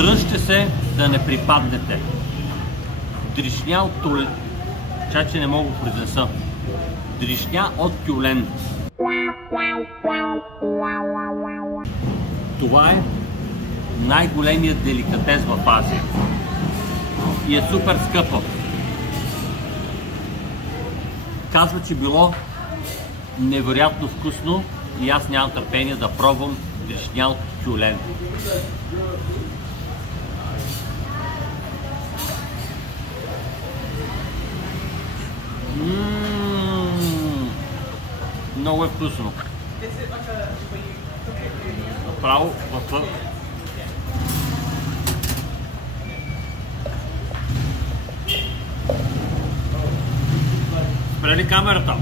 Дръжте се да не припаднете. Дришня от тюлен. Че не мога да произнеса. Дришня от тюлен. Това е най-големият деликатес в Азия. И е супер скъпо. Казва, че било невероятно вкусно и аз нямам търпение да пробвам дришня от тюлен. Много е вкусно. Направо в... Спре ли камерата?